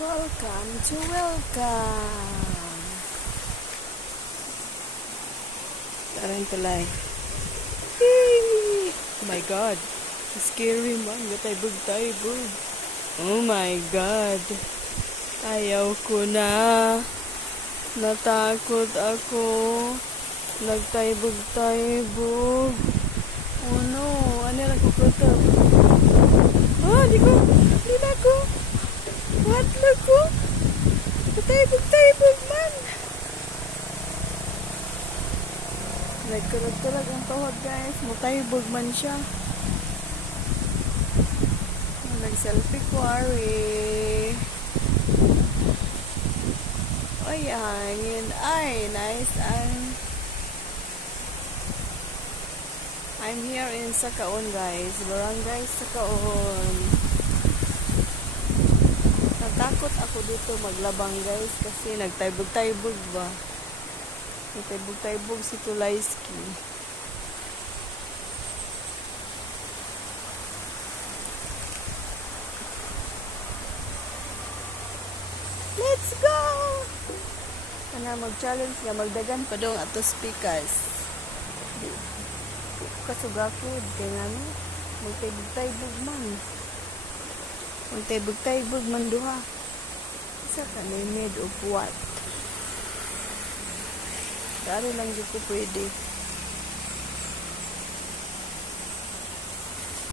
Welcome to welcome. Tarantulay. Oh my God. Scary man. Gatay-bug. Oh my God. Ayaw ko na. Natakot ako. Nagtaybog-taybog. Oh no. Ano lang ko kutob? Oh, di na ko. What na ko? Nagtaybog-taybog man. Nagkurag-kurag ang tuhod guys. Mutaybog man siya. Nag-selfie quarry. Ay, hangin. Ay, nice. I'm here in Sakaon guys. Barangay Sakaon. Natakot ako dito maglabang guys kasi nagtaybog-taybog ba. Nagtaybog-taybog si Tulayski. Let's go! Kana mag-challenge nga magdagan pa dong atos pikas. Kasugakod kay ngano magtaybog-taybog man. Magtaybog-taybog man duha. Isa ka may made of what? Dari lang dito pwede.